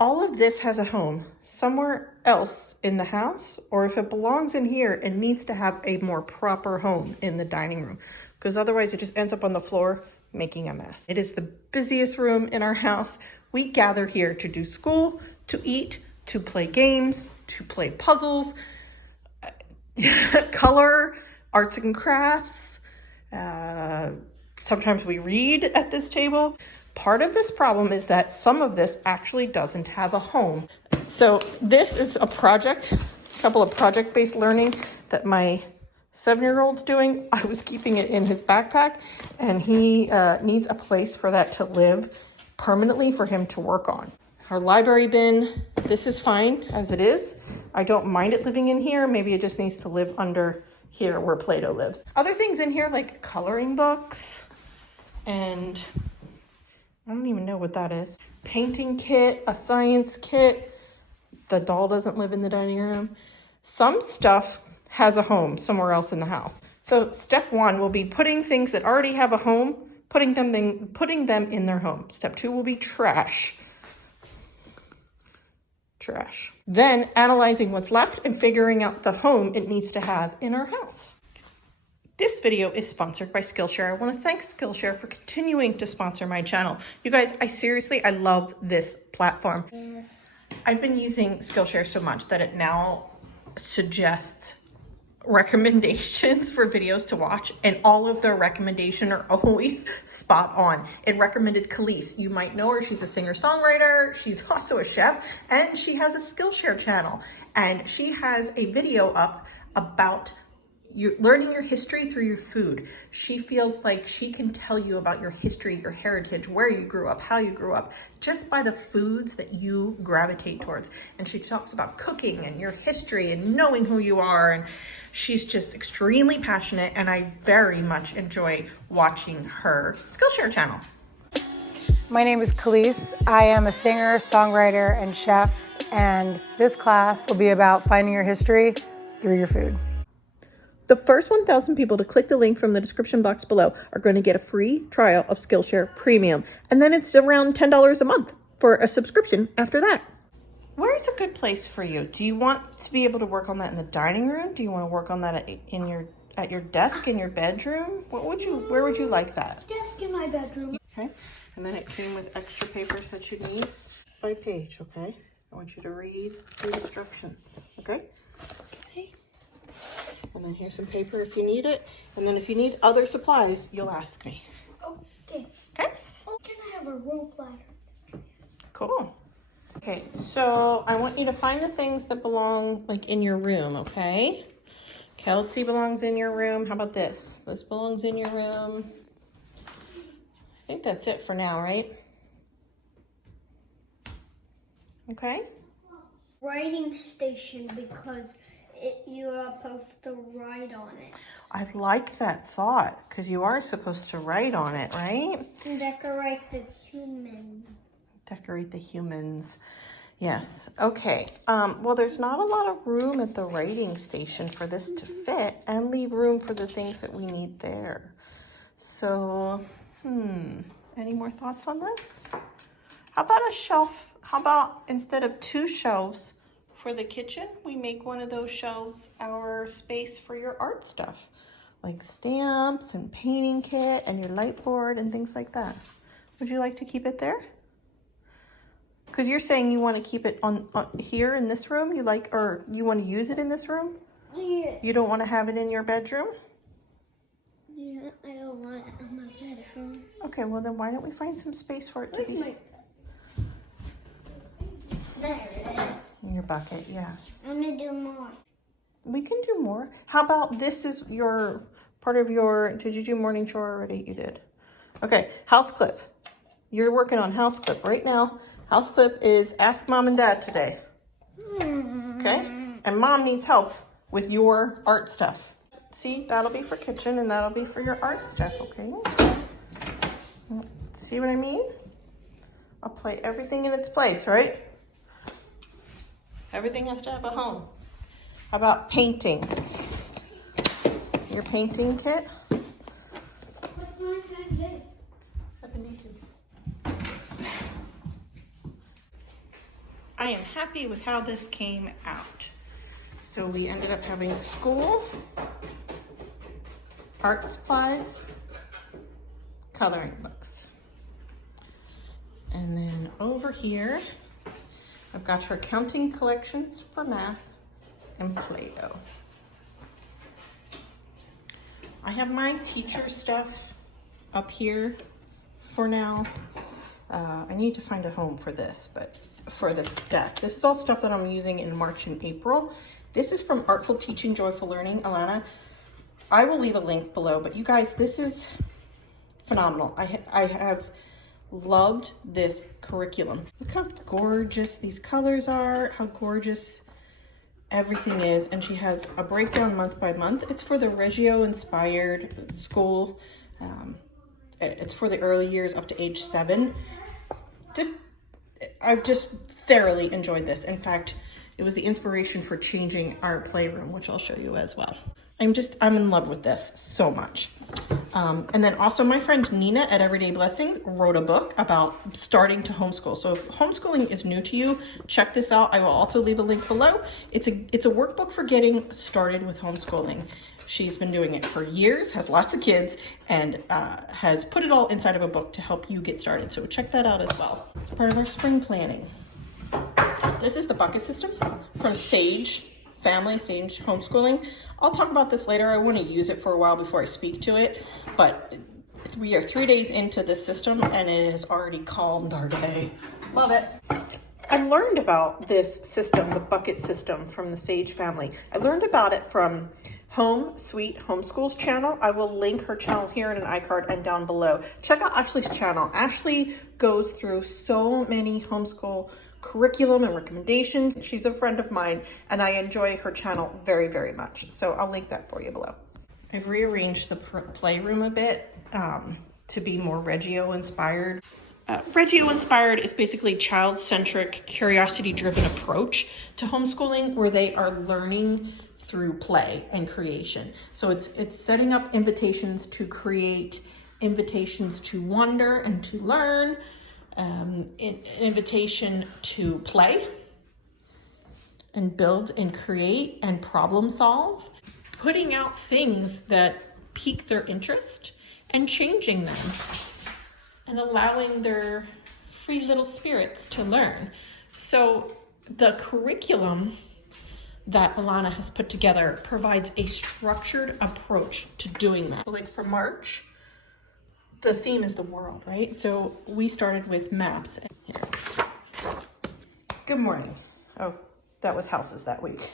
all of this has a home somewhere else in the house, or if it belongs in here, it needs to have a more proper home in the dining room, because otherwise it just ends up on the floor making a mess. It is the busiest room in our house. We gather here to do school, to eat, to play games, to play puzzles, color, arts and crafts. Sometimes we read at this table. Part of this problem is that some of this actually doesn't have a home. So this is a project, a couple of project-based learning that my 7-year-old's doing. I was keeping it in his backpack, and he needs a place for that to live permanently for him to work on. Our library bin, this is fine as it is. I don't mind it living in here. Maybe it just needs to live under here where Play-Doh lives. Other things in here like coloring books, and I don't even know what that is. Painting kit, a science kit. The doll doesn't live in the dining room. Some stuff has a home somewhere else in the house. So step 1 will be putting things that already have a home, putting them in their home. Step 2 will be trash. Trash. Then analyzing what's left and figuring out the home it needs to have in our house. This video is sponsored by Skillshare. I want to thank Skillshare for continuing to sponsor my channel. You guys, I love this platform. Yes. I've been using Skillshare so much that it now suggests recommendations for videos to watch, and all of their recommendations are always spot on. It recommended Khalees. You might know her. She's a singer-songwriter. She's also a chef, and she has a Skillshare channel, and she has a video up about learning your history through your food. She feels like she can tell you about your history, your heritage, where you grew up, how you grew up, just by the foods that you gravitate towards. And she talks about cooking and your history and knowing who you are. And she's just extremely passionate, and I very much enjoy watching her Skillshare channel. My name is Khalees. I am a singer, songwriter, and chef, and this class will be about finding your history through your food. The first 1,000 people to click the link from the description box below are going to get a free trial of Skillshare Premium. And then it's around $10 a month for a subscription after that. Where is a good place for you? Do you want to be able to work on that in the dining room? Do you want to work on that at your desk in your bedroom? Where would you like that? Desk in my bedroom. Okay. And then it came with extra papers that you need by page, okay? I want you to read the instructions, okay? Okay. And then here's some paper if you need it. And then if you need other supplies, you'll ask me. Okay. Okay? Oh, can I have a rope ladder? Cool. Okay, so I want you to find the things that belong like in your room, okay? Kelsey belongs in your room. How about this? This belongs in your room. I think that's it for now, right? Okay? Writing station, because you're supposed to write on it. I like that thought, because you are supposed to write on it, right? And decorate the human. Decorate the humans. Yes. Okay. Well, there's not a lot of room at the writing station for this to fit, and leave room for the things that we need there. So, any more thoughts on this? How about a shelf? How about instead of 2 shelves for the kitchen, we make one of those shelves our space for your art stuff, like stamps and painting kit and your light board and things like that. Would you like to keep it there? Because you're saying you want to keep it on here in this room, or you want to use it in this room? Yeah. You don't want to have it in your bedroom? Yeah, I don't want it in my bedroom. Okay, well then why don't we find some space for it to be? There it is. In your bucket, yes. I'm gonna do more. We can do more. How about this is your part of your, did you do morning chore already? You did. Okay, house clip. You're working on house clip right now. House clip is ask mom and dad today. Okay? And mom needs help with your art stuff. See, that'll be for kitchen and that'll be for your art stuff, okay? See what I mean? I'll play everything in its place, right? Everything has to have a home. How about painting? Your painting kit? What's my painting? 72. I am happy with how this came out. So we ended up having school, art supplies, coloring books. And then over here, I've got her counting collections for math and Play-Doh. I have my teacher stuff up here for now. I need to find a home for this, but for the stack. This is all stuff that I'm using in March and April. This is from Artful Teaching, Joyful Learning, Alana. I will leave a link below, but you guys, this is phenomenal. I have loved this curriculum. Look how gorgeous these colors are, how gorgeous everything is. And she has a breakdown month by month. It's for the Reggio inspired school. It's for the early years up to age 7. I've just thoroughly enjoyed this. In fact, it was the inspiration for changing our playroom, which I'll show you as well. I'm in love with this so much. And then also my friend Nina at Everyday Blessings wrote a book about starting to homeschool. So if homeschooling is new to you, check this out. I will also leave a link below. It's a workbook for getting started with homeschooling. She's been doing it for years, has lots of kids, and has put it all inside of a book to help you get started. So check that out as well. It's part of our spring planning. This is the bucket system from Sage Family, Sage Homeschooling. I'll talk about this later. I want to use it for a while before I speak to it, but we are 3 days into this system and it has already calmed our day. Love it. I learned about this system, the bucket system from the Sage family. I learned about it from Home Sweet Homeschools channel. I will link her channel here in an iCard and down below. Check out Ashley's channel. Ashley goes through so many homeschool curriculum and recommendations. She's a friend of mine and I enjoy her channel very, very much. So I'll link that for you below. I've rearranged the playroom a bit to be more Reggio inspired. Reggio inspired is basically child-centric, curiosity-driven approach to homeschooling where they are learning through play and creation. So it's setting up invitations to create, invitations to wonder and to learn, invitation to play and build and create and problem solve, putting out things that pique their interest and changing them and allowing their free little spirits to learn. So the curriculum that Alana has put together provides a structured approach to doing that. So like for March, the theme is the world, right? So we started with maps. Good morning. Oh, that was houses that week.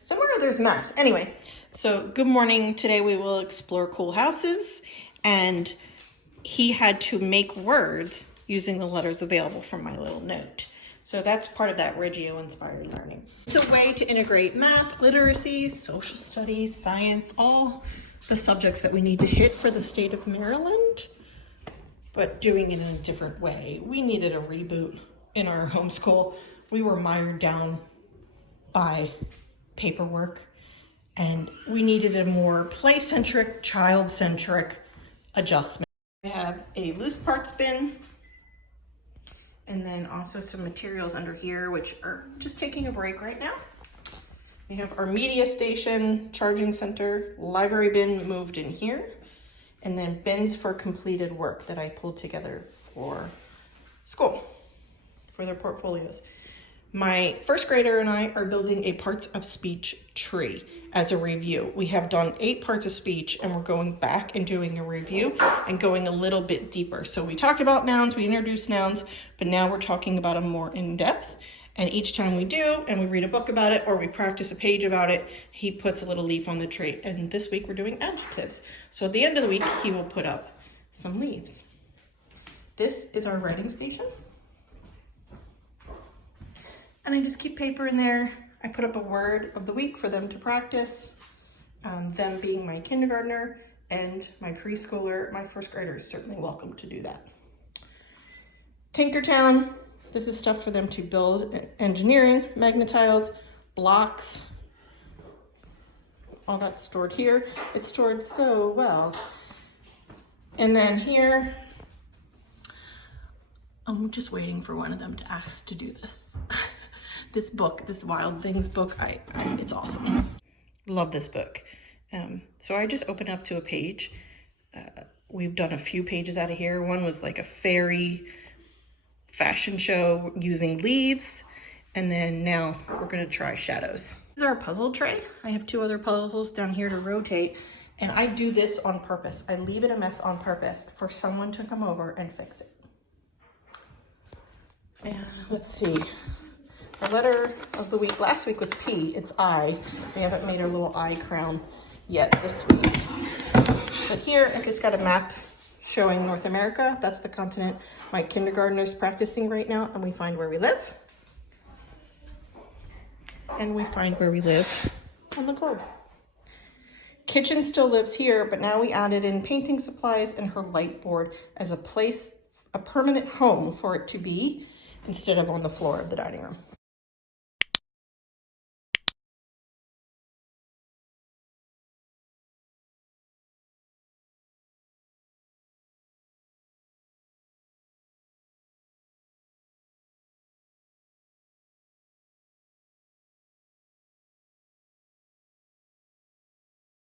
Somewhere there's maps. Anyway, so good morning. Today we will explore cool houses, and he had to make words using the letters available from my little note. So that's part of that Reggio inspired learning. It's a way to integrate math, literacy, social studies, science, all the subjects that we need to hit for the state of Maryland, but doing it in a different way. We needed a reboot in our homeschool. We were mired down by paperwork, and we needed a more play-centric, child-centric adjustment. I have a loose parts bin, and then also some materials under here, which are just taking a break right now. We have our media station, charging center, library bin moved in here, and then bins for completed work that I pulled together for school, for their portfolios. My first grader and I are building a parts of speech tree as a review. We have done 8 parts of speech and we're going back and doing a review and going a little bit deeper. So we talked about nouns, we introduced nouns, but now we're talking about them more in depth. And each time we do, and we read a book about it or we practice a page about it, he puts a little leaf on the tray. And this week we're doing adjectives. So at the end of the week, he will put up some leaves. This is our writing station. And I just keep paper in there. I put up a word of the week for them to practice. Them being my kindergartner and my preschooler, my first grader is certainly welcome to do that. Tinkertown, this is stuff for them to build engineering, magnetiles, blocks. All that's stored here. It's stored so well. And then here, I'm just waiting for one of them to ask to do this. This book, this Wild Things book, it's awesome. Love this book. So I just opened up to a page. We've done a few pages out of here. One was like a fairy fashion show using leaves. And then now we're gonna try shadows. This is our puzzle tray. I have 2 other puzzles down here to rotate. And I do this on purpose. I leave it a mess on purpose for someone to come over and fix it. And let's see. Our letter of the week last week was P. It's I. We haven't made our little I crown yet this week. But here I just got a map showing North America. That's the continent my kindergartner's practicing right now. And we find where we live. And we find where we live on the globe. Kitchen still lives here, but now we added in painting supplies and her light board as a place, a permanent home for it to be, instead of on the floor of the dining room.